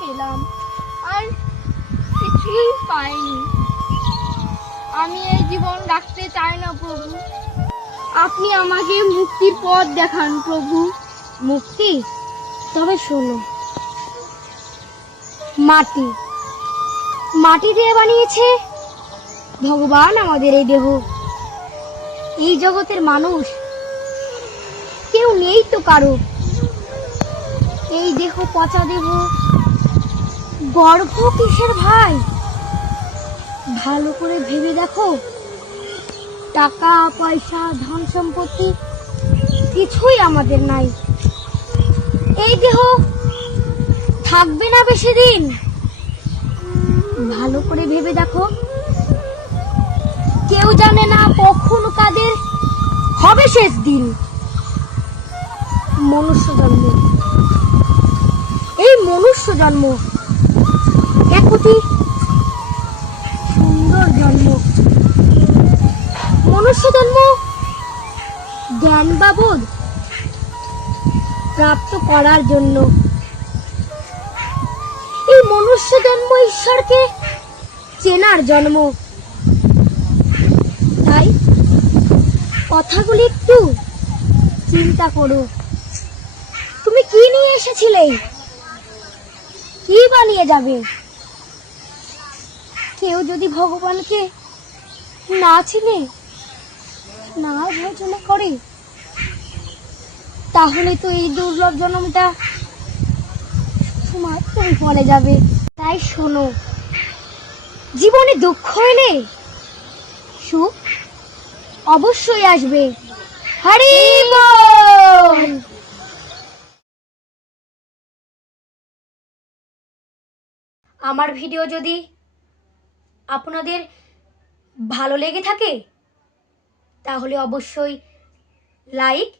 পেলাম। আর কিছুই পাইনি। আমি এই জীবন রাখতে চাই না প্রভু। আপনি আমাকে মুক্তির পথ দেখান প্রভু। মুক্তি? তবে শোনো। মাটি। মাটি দিয়ে বানিয়েছে? ভগবান আমাদের এই দেহ। এই জগতের মানুষ কেউ নেই তো কারও। এই দেহ পচা দেহ গর্ব কিসের ভাই। ভালো করে ভেবে দেখো। টাকা, পয়সা, ধন সম্পত্তি কিছুই আমাদের নাই। এই দেহ থাকবে না বেশি দিন। ভালো করে ভেবে দেখো। কেউ জানে না কখন কাদের হবে শেষ দিন। মনুষ্য জন্ম। এই মনুষ্য জন্ম অতি সুন্দর জন্ম। মনুষ্য জন্ম? জ্ঞান বা বোধ প্রাপ্ত করার জন্য। এই মনুষ্য জন্ম ঈশ্বরকে চেনার জন্ম। তাই কথাগুলি একটু চিন্তা করো। তুমি কি নিয়ে এসেছিলে? কি বানিয়ে যাবে? কেউ যদি ভগবানকে না চিনে, না ভজনা করে, তাহলে তো এই দুর্লভ জন্মটা মাত্রই পরে যাবে। তাই শোনো, জীবনে দুঃখ এলে সুখ অবশ্যই আসবে। হরি আমার ভিডিও যদি আপনাদের ভালো লেগে থাকে, তাহলে অবশ্যই লাইক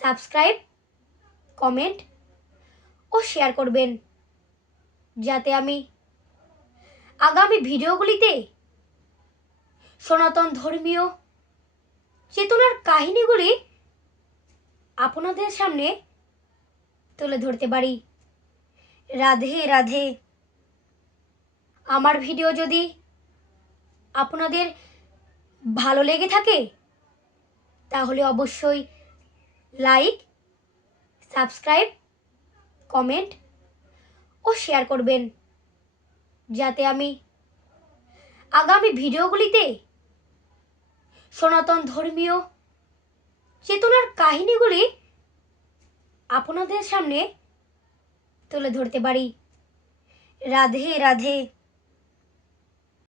সাবস্ক্রাইব কমেন্ট ও শেয়ার করবেন, যাতে আমি আগামী ভিডিওগুলিতে সনাতন ধর্মীয় চেতনার কাহিনীগুলি আপনাদের সামনে তুলে ধরতে পারি। রাধে রাধে। আমার ভিডিও যদি আপনাদের ভালো লেগে থাকে, তাহলে অবশ্যই লাইক সাবস্ক্রাইব কমেন্ট ও শেয়ার করবেন। যাতে আমি আগামী ভিডিওগুলিতে সনাতন ধর্মীয় চেতনার কাহিনীগুলি আপনাদের সামনে তুলে ধরতে পারি। রাধে রাধে।